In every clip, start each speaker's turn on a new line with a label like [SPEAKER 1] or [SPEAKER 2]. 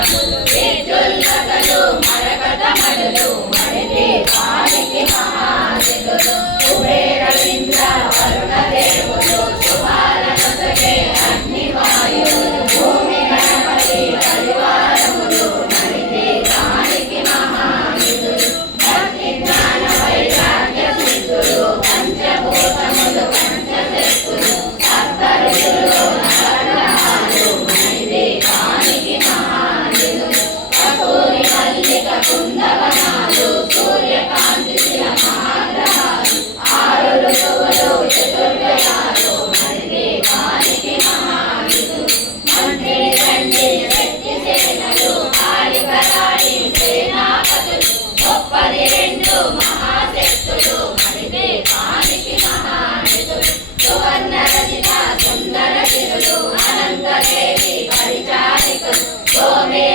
[SPEAKER 1] Música Amen.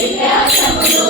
[SPEAKER 1] దివ్యాసములు దివ్య పురుషులు